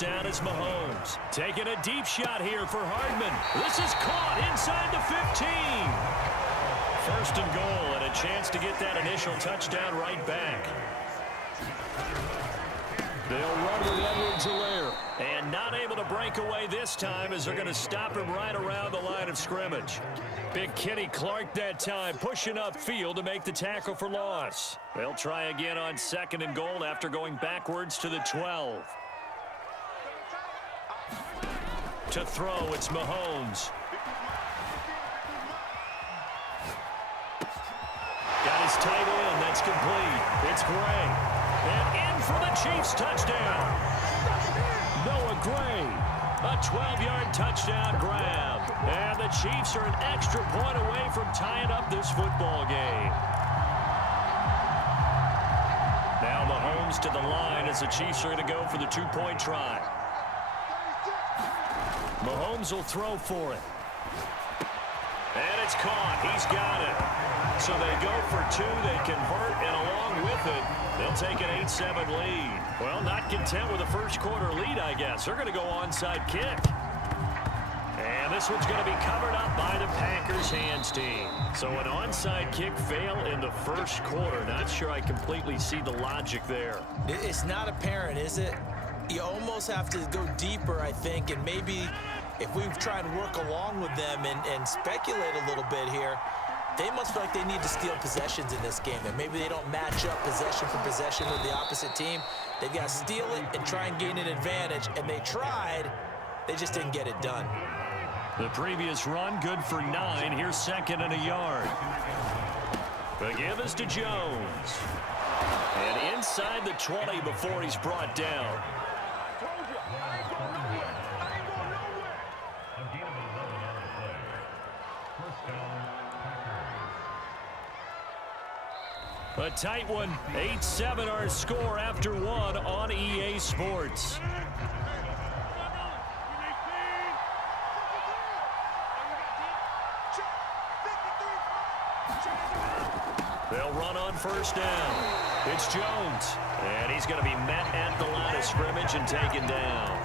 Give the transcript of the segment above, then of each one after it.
down is Mahomes. Taking a deep shot here for Hardman. This is caught inside the 15. First and goal, and a chance to get that initial touchdown right back. They'll run with Edwards-Helaire. And not able to break away this time as they're going to stop him right around the line of scrimmage. Big Kenny Clark that time pushing upfield to make the tackle for loss. They'll try again on second and goal after going backwards to the 12. To throw, it's Mahomes. Got his tight end. That's complete. It's Gray. And in for the Chiefs touchdown. Noah Gray. A 12-yard touchdown grab. And the Chiefs are an extra point away from tying up this football game. Now Mahomes to the line as the Chiefs are going to go for the two-point try. Mahomes will throw for it. And it's caught. He's got it. So they go for two. They convert, and along with it, they'll take an 8-7 lead. Well, not content with a first-quarter lead, I guess. They're going to go onside kick. And this one's going to be covered up by the Packers hands team. So an onside kick fail in the first quarter. Not sure I completely see the logic there. It's not apparent, is it? You almost have to go deeper, I think, and maybe if we try and work along with them and speculate a little bit here, they must feel like they need to steal possessions in this game, and maybe they don't match up possession for possession with the opposite team. They've got to steal it and try and gain an advantage, and they tried. They just didn't get it done. The previous run, good for 9. Here's second and a yard. The give is to Jones. And inside the 20 before he's brought down. A tight one, 8-7 our score after one on EA Sports. They'll run on first down. It's Jones, and he's going to be met at the line of scrimmage and taken down.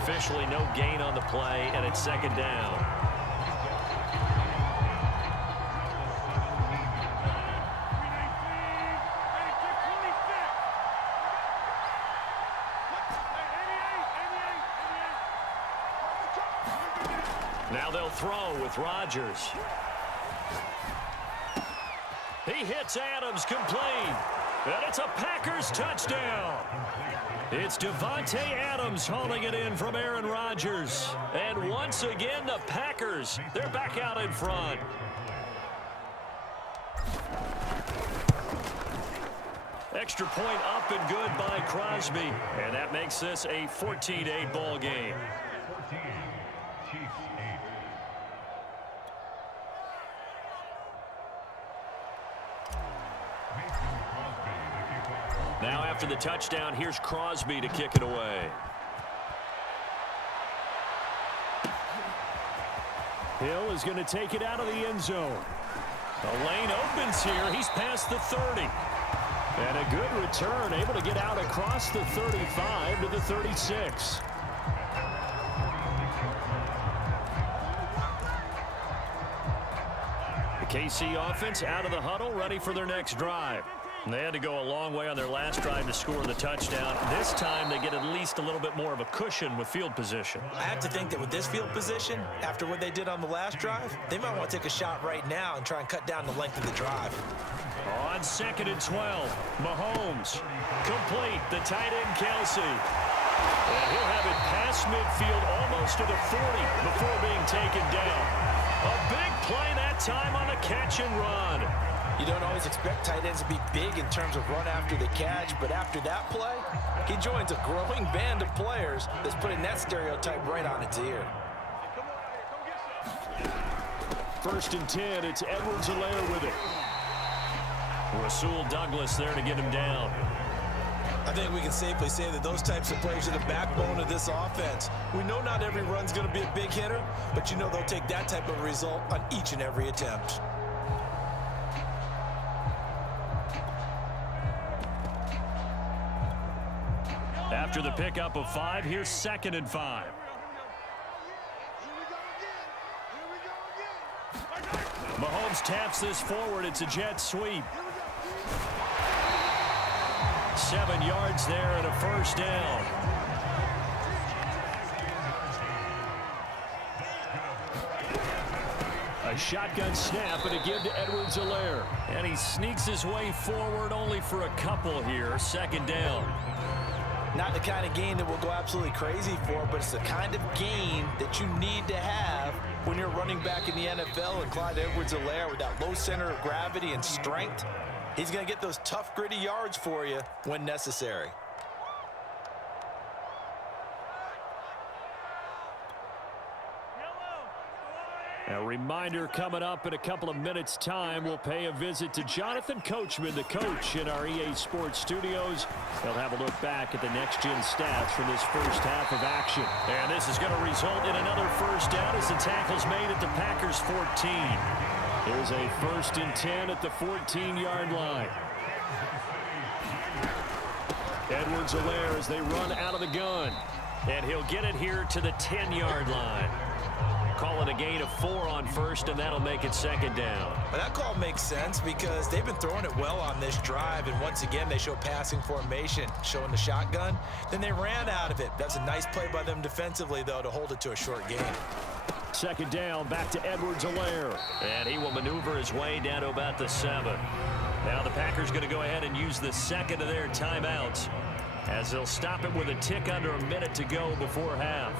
Officially no gain on the play, and it's second down. Now they'll throw with Rodgers. He hits Adams complete. And it's a Packers touchdown. It's Devontae Adams hauling it in from Aaron Rodgers. And once again, the Packers, they're back out in front. Extra point up and good by Crosby. And that makes this a 14-8 ball game. Now after the touchdown, here's Crosby to kick it away. Hill is going to take it out of the end zone. The lane opens here. He's past the 30. And a good return, able to get out across the 35 to the 36. The KC offense out of the huddle, ready for their next drive. And they had to go a long way on their last drive to score the touchdown. This time they get at least a little bit more of a cushion with field position. I have to think that with this field position, after what they did on the last drive, they might want to take a shot right now and try and cut down the length of the drive. On second and 12, Mahomes. Complete, the tight end Kelsey. And he'll have it past midfield almost to the 40 before being taken down. A big play that time on the catch and run. You don't always expect tight ends to be big in terms of run after the catch, but after that play, he joins a growing band of players that's putting that stereotype right on its ear. First and 10, it's Edwards-Helaire with it. Rasul Douglas there to get him down. I think we can safely say that those types of players are the backbone of this offense. We know not every run's going to be a big hitter, but you know they'll take that type of result on each and every attempt. After the pickup of 5, here's 2nd and 5. Mahomes taps this forward. It's a jet sweep. 7 yards there and a first down. A shotgun snap and a give to Edwards-Helaire. And he sneaks his way forward only for a couple here. 2nd down. Not the kind of gain that we'll go absolutely crazy for, but it's the kind of gain that you need to have when you're running back in the NFL. And Clyde Edwards-Helaire, with that low center of gravity and strength, he's going to get those tough, gritty yards for you when necessary. A reminder coming up in a couple of minutes' time. We'll pay a visit to Jonathan Coachman, the coach in our EA Sports studios. They'll have a look back at the next-gen stats from this first half of action. And this is going to result in another first down as the tackle's made at the Packers' 14. Here's a 1st and 10 at the 14-yard line. Edwards-Helaire as they run out of the gun. And he'll get it here to the 10-yard line. Call it a gain of 4 on 1st, and that'll make it 2nd down. Well, that call makes sense because they've been throwing it well on this drive, and once again, they show passing formation, showing the shotgun. Then they ran out of it. That's a nice play by them defensively, though, to hold it to a short gain. 2nd down, back to Edwards-Helaire. And he will maneuver his way down to about the 7. Now the Packers going to go ahead and use the 2nd of their timeouts as they'll stop it with a tick under a minute to go before half.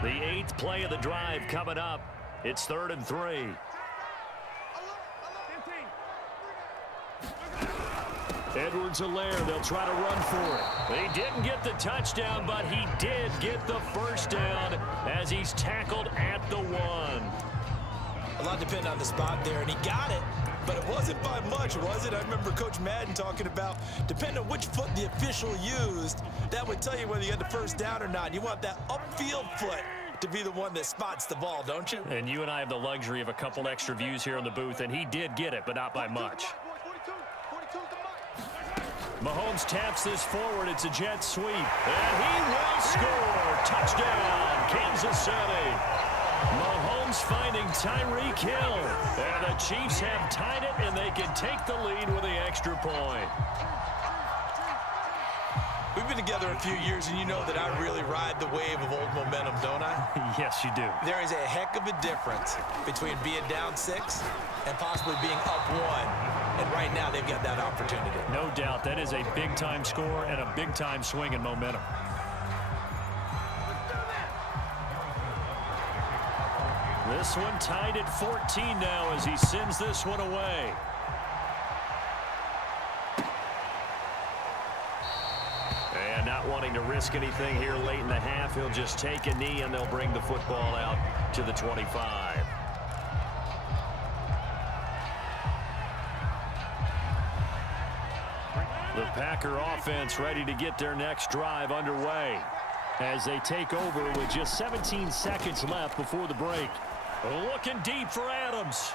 The 8th play of the drive coming up. It's 3rd and 3. Edwards-Helaire, they'll try to run for it. He didn't get the touchdown, but he did get the first down as he's tackled at the 1. A lot depended on the spot there, and he got it, but it wasn't by much, was it? I remember Coach Madden talking about, depending on which foot the official used, that would tell you whether you had the first down or not. You want that upfield foot to be the one that spots the ball, don't you? And you and I have the luxury of a couple extra views here in the booth, and he did get it, but not by much. Mahomes taps this forward. It's a jet sweep, and he will score. Touchdown, Kansas City. Mahomes finding Tyreek Hill. And the Chiefs have tied it, and they can take the lead with the extra point. We've been together a few years, and you know that I really ride the wave of old momentum, don't I? Yes, you do. There is a heck of a difference between being down 6 and possibly being up 1. And right now, they've got that opportunity. No doubt. That is a big-time score and a big-time swing in momentum. This one tied at 14 now as he sends this one away. And not wanting to risk anything here late in the half, he'll just take a knee and they'll bring the football out to the 25. The Packer offense ready to get their next drive underway as they take over with just 17 seconds left before the break. Looking deep for Adams.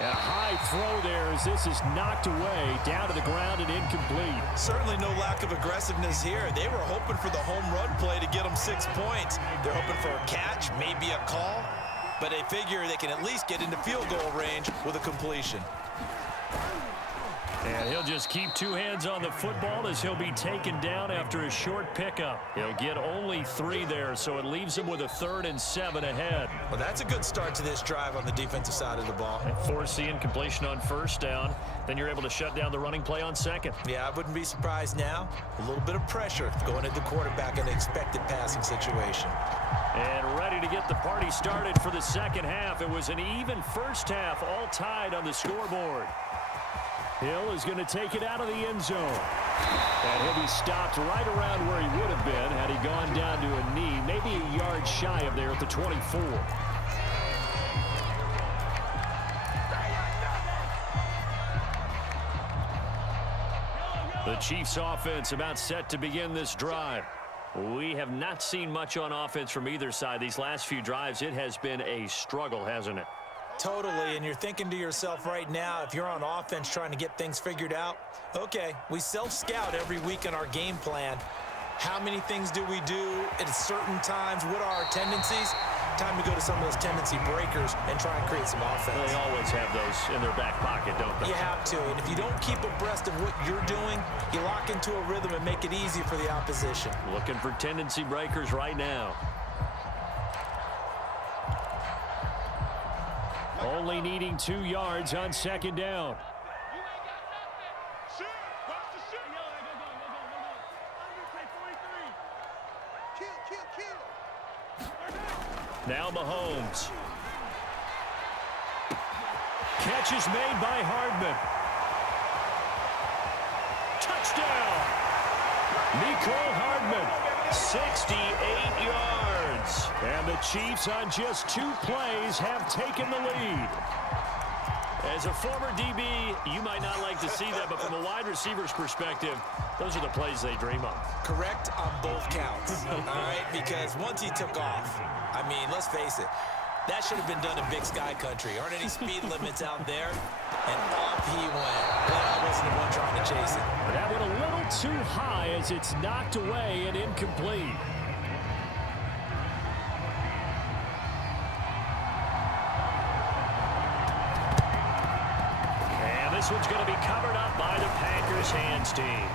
And a high throw there as this is knocked away down to the ground and incomplete. Certainly no lack of aggressiveness here. They were hoping for the home run play to get them 6 points. They're hoping for a catch, maybe a call, but they figure they can at least get into field goal range with a completion. And he'll just keep 2 hands on the football as he'll be taken down after a short pickup. He'll get only 3 there, so it leaves him with a 3rd and 7 ahead. Well, that's a good start to this drive on the defensive side of the ball. And force the incompletion on 1st down. Then you're able to shut down the running play on 2nd. Yeah, I wouldn't be surprised now. A little bit of pressure going at the quarterback in an expected passing situation. And ready to get the party started for the 2nd half. It was an even first half, all tied on the scoreboard. Hill is going to take it out of the end zone. And he'll be stopped right around where he would have been had he gone down to a knee, maybe a yard shy of there at the 24. The Chiefs offense about set to begin this drive. We have not seen much on offense from either side. These last few drives, it has been a struggle, hasn't it? Totally, and you're thinking to yourself right now, if you're on offense trying to get things figured out, okay, we self-scout every week in our game plan. How many things do we do at certain times? What are our tendencies? Time to go to some of those tendency breakers and try and create some offense. They always have those in their back pocket, don't they? You have to, and if you don't keep abreast of what you're doing, you lock into a rhythm and make it easy for the opposition. Looking for tendency breakers right now. Only needing 2 yards on second down. Now Mahomes. Catch is made by Hardman. Touchdown! Nicole Hardman, 68 yards. And the Chiefs on just 2 plays have taken the lead. As a former DB, you might not like to see that, but from a wide receiver's perspective, those are the plays they dream of. Correct on both counts, all right? Because once he took off, I mean, let's face it, that should have been done in Big Sky Country. Aren't any speed limits out there? And off he went. Glad I wasn't the one trying to chase it. But that went a little too high as it's knocked away and incomplete. And this one's going to be covered up by the Packers hands team.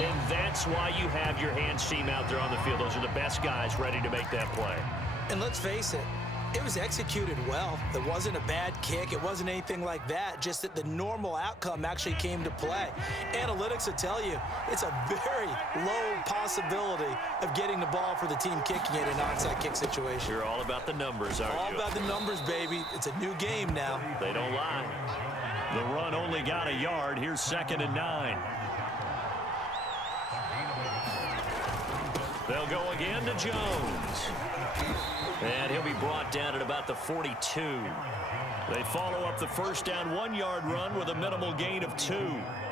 And that's why you have your hands team out there on the field. Those are the best guys ready to make that play. And let's face it, it was executed well. It wasn't a bad kick. It wasn't anything like that. Just that the normal outcome actually came to play. Analytics will tell you it's a very low possibility of getting the ball for the team kicking it in an onside kick situation. You're all about the numbers, aren't you? All about the numbers, baby. It's a new game now. They don't lie. The run only got a yard. Here's 2nd and 9. They'll go again to Jones. And he'll be brought down at about the 42. They follow up the first down 1-yard run with a minimal gain of 2.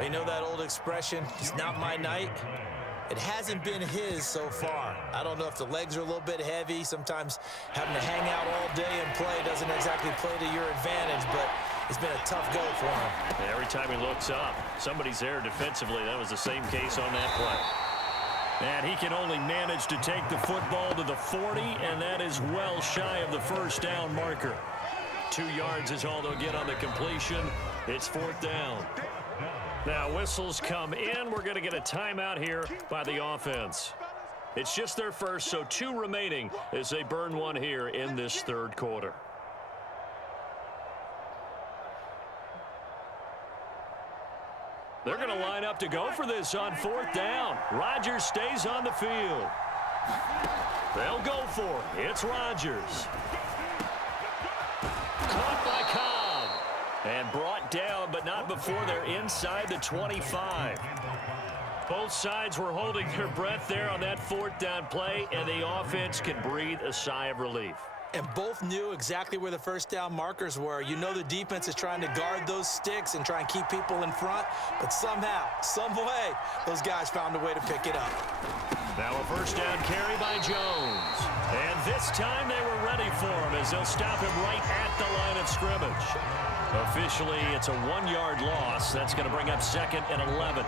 You know that old expression, it's not my night? It hasn't been his so far. I don't know if the legs are a little bit heavy. Sometimes having to hang out all day and play doesn't exactly play to your advantage, but it's been a tough go for him. And every time he looks up, somebody's there defensively. That was the same case on that play. And he can only manage to take the football to the 40, and that is well shy of the first down marker. 2 yards is all they'll get on the completion. It's 4th down. Now whistles come in. We're going to get a timeout here by the offense. It's just their first, so 2 remaining as they burn one here in this 3rd quarter. They're going to line up to go for this on 4th down. Rodgers stays on the field. They'll go for it. It's Rodgers. Caught by Cobb. And brought down, but not before they're inside the 25. Both sides were holding their breath there on that 4th down play, and the offense can breathe a sigh of relief. And both knew exactly where the first down markers were. You know the defense is trying to guard those sticks and try and keep people in front, but somehow, some way, those guys found a way to pick it up. Now a first down carry by Jones. And this time they were ready for him as they'll stop him right at the line of scrimmage. Officially, it's a 1-yard loss. That's going to bring up 2nd and 11.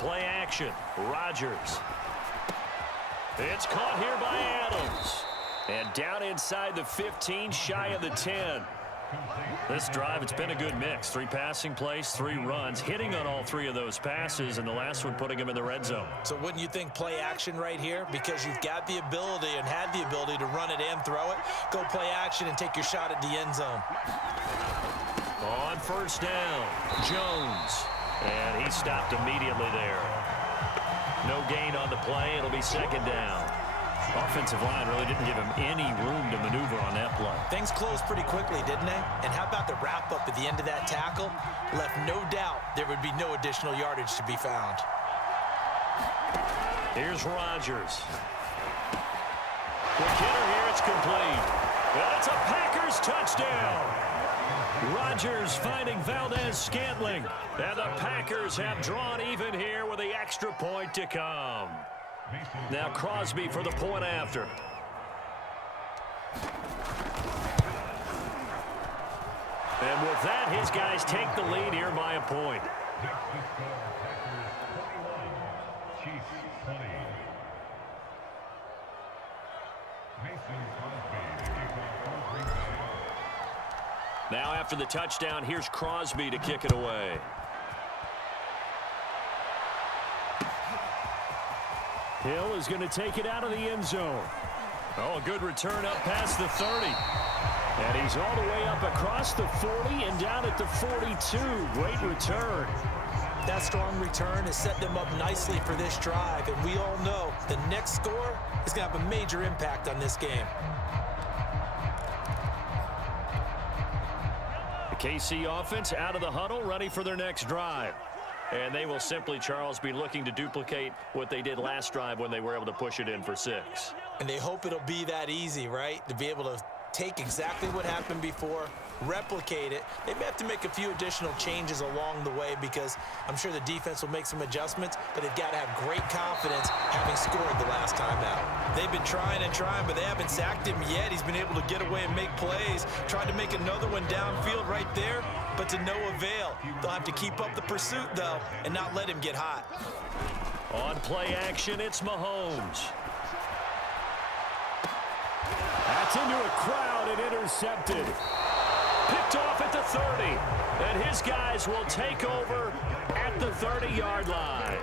Play action. Rodgers. It's caught here by Adams. And down inside the 15, shy of the 10. This drive, it's been a good mix. 3 passing plays, 3 runs, hitting on all 3 of those passes, and the last one putting him in the red zone. So wouldn't you think play action right here? Because you've got the ability and had the ability to run it and throw it. Go play action and take your shot at the end zone. On first down, Jones. And he stopped immediately there. No gain on the play. It'll be 2nd down. Offensive line really didn't give him any room to maneuver on that play. Things closed pretty quickly, didn't they? And how about the wrap-up at the end of that tackle? Left no doubt there would be no additional yardage to be found. Here's Rodgers. The kidder here, it's complete. And it's a Packers touchdown. Rodgers finding Valdez-Scantling. And the Packers have drawn even here with the extra point to come. Now Crosby for the point after. And with that, his guys take the lead here by a point. Now after the touchdown, here's Crosby to kick it away. Hill is going to take it out of the end zone. Oh, a good return up past the 30. And he's all the way up across the 40 and down at the 42. Great return. That strong return has set them up nicely for this drive, and we all know the next score is going to have a major impact on this game. The KC offense out of the huddle, ready for their next drive. And they will simply, Charles, be looking to duplicate what they did last drive when they were able to push it in for 6. And they hope it'll be that easy, right? To be able to take exactly what happened before, replicate it. They may have to make a few additional changes along the way because I'm sure the defense will make some adjustments, but they've got to have great confidence having scored the last time out. They've been trying and trying, but they haven't sacked him yet. He's been able to get away and make plays. Tried to make another one downfield right there, but to no avail. They'll have to keep up the pursuit, though, and not let him get hot. On play action, it's Mahomes. That's into a crowd and intercepted. Picked off at the 30. And his guys will take over at the 30-yard line.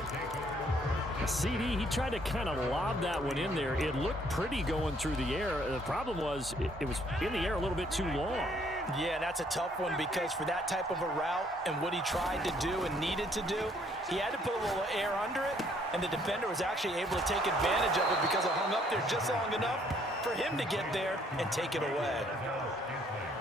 CD, he tried to kind of lob that one in there. It looked pretty going through the air. The problem was it was in the air a little bit too long. Yeah, that's a tough one because for that type of a route and what he tried to do and needed to do, he had to put a little air under it, and the defender was actually able to take advantage of it because it hung up there just long enough for him to get there and take it away.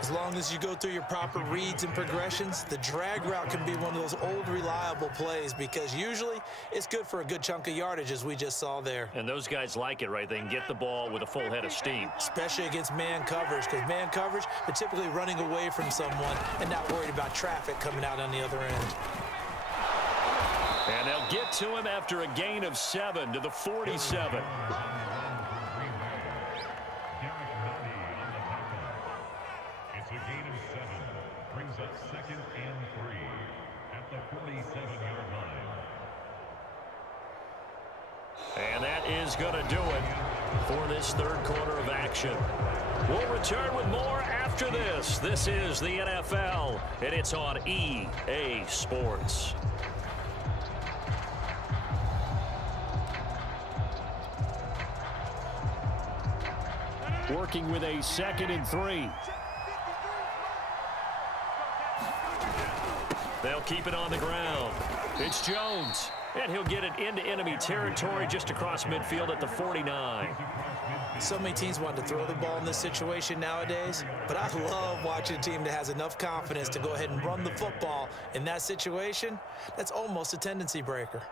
As long as you go through your proper reads and progressions, the drag route can be one of those old reliable plays because usually it's good for a good chunk of yardage as we just saw there. And those guys like it, right? They can get the ball with a full head of steam. Especially against man coverage because man coverage, they're typically running away from someone and not worried about traffic coming out on the other end. And they'll get to him after a gain of 7 to the 47. It's a gain of 7. Brings up 2nd and 3 at the 47-yard line. And that is going to do it for this third quarter of action. We'll return with more after this. This is the NFL, and it's on EA Sports. Working with a 2nd and 3. They'll keep it on the ground. It's Jones. And he'll get it into enemy territory just across midfield at the 49. So many teams want to throw the ball in this situation nowadays, but I love watching a team that has enough confidence to go ahead and run the football. In that situation, that's almost a tendency breaker.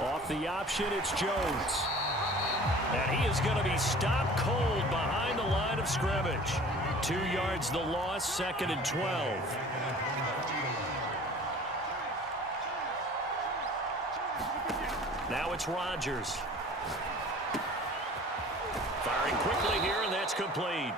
Off the option, it's Jones. And he is going to be stopped cold behind the line of scrimmage. 2 yards the loss, 2nd and 12. Now it's Rodgers. Firing quickly here, and that's complete.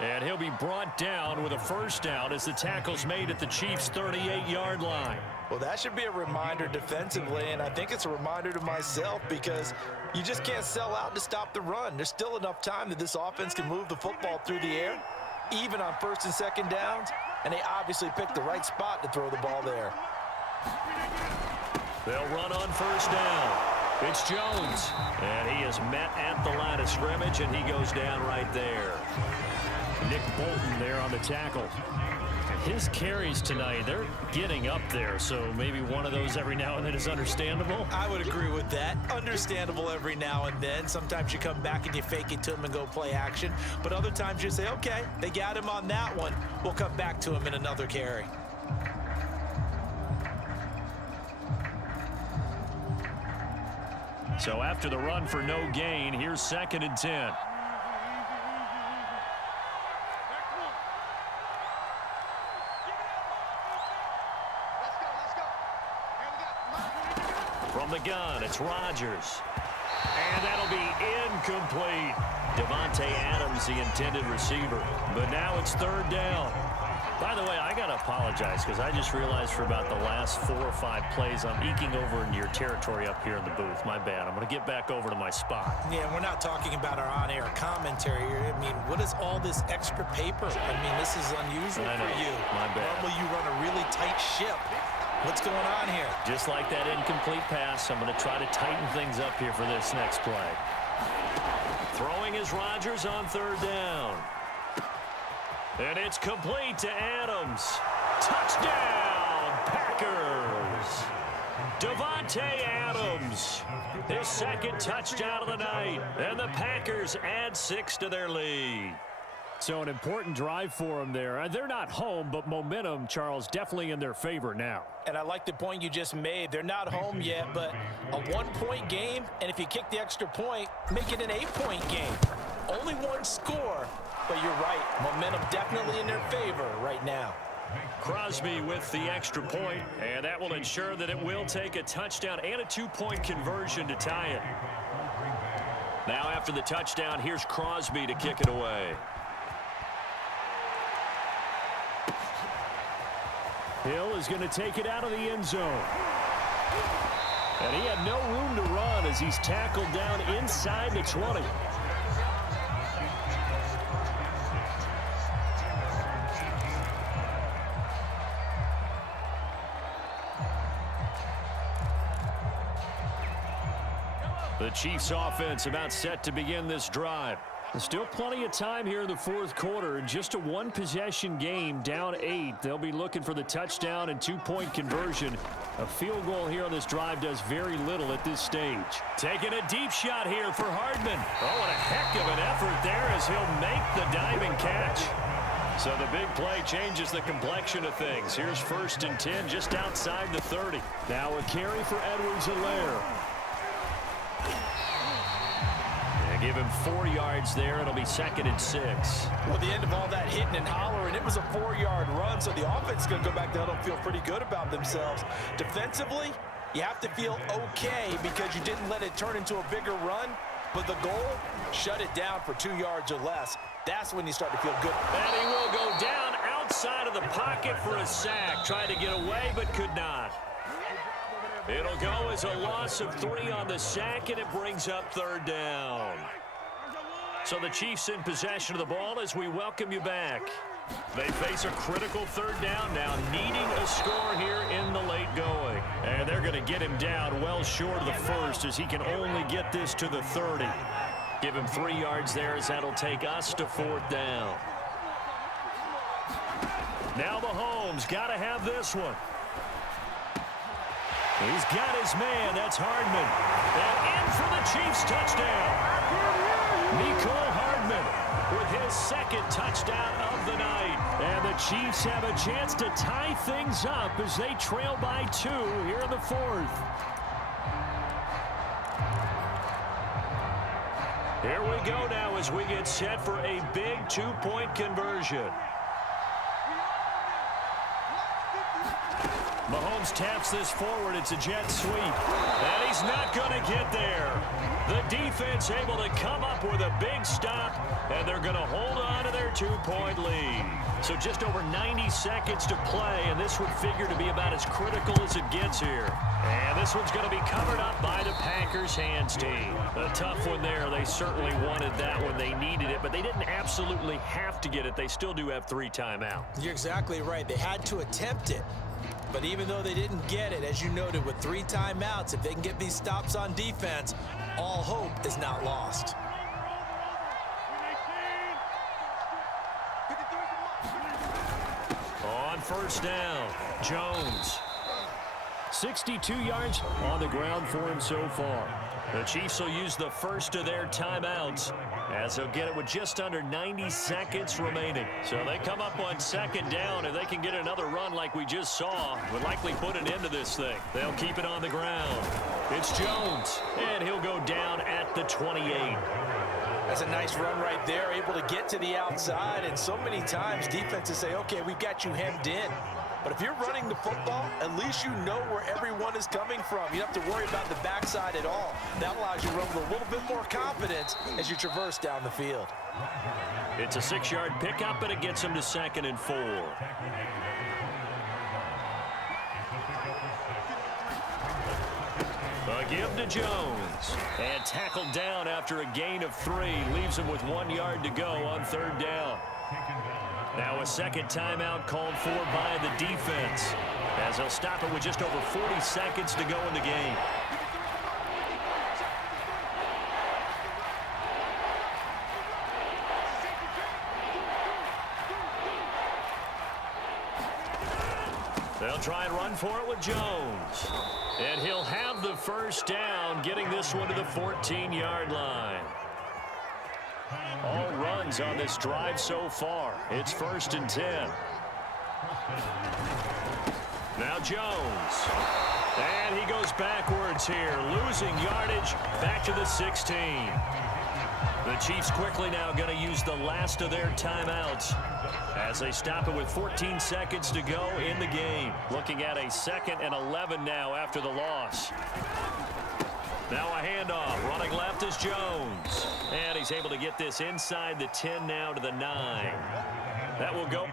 And he'll be brought down with a first down as the tackle's made at the Chiefs' 38-yard line. Well, that should be a reminder defensively, and I think it's a reminder to myself because you just can't sell out to stop the run. There's still enough time that this offense can move the football through the air, even on 1st and 2nd downs, and they obviously picked the right spot to throw the ball there. They'll run on 1st down. It's Jones, and he is met at the line of scrimmage, and he goes down right there. Nick Bolton there on the tackle. His carries tonight, they're getting up there, so maybe one of those every now and then is understandable. I would agree with that. Understandable every now and then. Sometimes you come back and you fake it to him and go play action, but other times you say, okay, they got him on that one. We'll come back to him in another carry. So after the run for no gain, here's 2nd and 10. From the gun, it's Rodgers. And that'll be incomplete. Davante Adams, the intended receiver. But now it's 3rd down. By the way, I got to apologize because I just realized for about the last 4 or 5 plays, I'm eking over into your territory up here in the booth. My bad. I'm going to get back over to my spot. Yeah, we're not talking about our on-air commentary here. I mean, what is all this extra paper? I mean, this is unusual for you. My bad. Normally you run a really tight ship. What's going on here? Just like that incomplete pass, I'm going to try to tighten things up here for this next play. Throwing is Rodgers on 3rd down. And it's complete to Adams. Touchdown, Packers. Davante Adams, his 2nd touchdown of the night. And the Packers add 6 to their lead. So an important drive for them there. They're not home, but momentum, Charles, definitely in their favor now. And I like the point you just made. They're not home yet, but a 1-point game, and if you kick the extra point, make it an 8-point game. Only 1 score, but you're right. Momentum definitely in their favor right now. Crosby with the extra point, and that will ensure that it will take a touchdown and a 2-point conversion to tie it. Now after the touchdown, here's Crosby to kick it away. Hill is going to take it out of the end zone. And he had no room to run as he's tackled down inside the 20. The Chiefs offense about set to begin this drive. There's still plenty of time here in the 4th quarter. Just a 1-possession game, down 8. They'll be looking for the touchdown and 2-point conversion. A field goal here on this drive does very little at this stage. Taking a deep shot here for Hardman. Oh, what a heck of an effort there as he'll make the diving catch. So the big play changes the complexion of things. Here's 1st and 10 just outside the 30. Now a carry for Edwards-Helaire. Give him 4 yards there. It'll be 2nd and 6. Well, the end of all that hitting and hollering, it was a 4-yard run, so the offense is going to go back down and feel pretty good about themselves. Defensively, you have to feel okay because you didn't let it turn into a bigger run, but the goal, shut it down for 2 yards or less. That's when you start to feel good. And he will go down outside of the pocket for a sack. Tried to get away, but could not. It'll go as a loss of 3 on the sack, and it brings up 3rd down. So the Chiefs in possession of the ball as we welcome you back. They face a critical 3rd down now, needing a score here in the late going. And they're going to get him down well short of the 1st as he can only get this to the 30. Give him 3 yards there as that'll take us to 4th down. Now Mahomes got to have this one. He's got his man. That's Hardman. And in for the Chiefs touchdown. Mecole Hardman with his 2nd touchdown of the night. And the Chiefs have a chance to tie things up as they trail by 2 here in the 4th. Here we go now as we get set for a big 2-point conversion. Mahomes taps this forward. It's a jet sweep. And he's not going to get there. The defense able to come up with a big stop, and they're going to hold on to their 2-point lead. So just over 90 seconds to play, and this would figure to be about as critical as it gets here. And this one's going to be covered up by the Packers hands team. A tough one there. They certainly wanted that one. They needed it, but they didn't absolutely have to get it. They still do have 3 timeouts. You're exactly right. They had to attempt it. But even though they didn't get it, as you noted, with 3 timeouts, if they can get these stops on defense, all hope is not lost. On 1st down, Jones. 62 yards on the ground for him so far. The Chiefs will use the 1st of their timeouts as they'll get it with just under 90 seconds remaining. So they come up on 2nd down. If they can get another run like we just saw, would likely put an end to this thing. They'll keep it on the ground. It's Jones, and he'll go 28. That's a nice run right there, able to get to the outside, and so many times defenses say, okay, we've got you hemmed in. But if you're running the football, at least you know where everyone is coming from. You don't have to worry about the backside at all. That allows you to run with a little bit more confidence as you traverse down the field. It's a 6-yard pickup, and it gets him to 2nd and 4. A give to Jones. And tackled down after a gain of 3. Leaves him with 1 yard to go on 3rd down. Now a second timeout called for by the defense, as they'll stop it with just over 40 seconds to go in the game. They'll try and run for it with Jones. And he'll have the first down, getting this one to the 14-yard line. All runs on this drive so far. It's 1st and 10. Now Jones. And he goes backwards here, losing yardage back to the 16. The Chiefs quickly now going to use the last of their timeouts as they stop it with 14 seconds to go in the game. Looking at a 2nd and 11 now after the loss. Now a handoff. Running left is Jones. And he's able to get this inside the 10 now to the 9. That will go.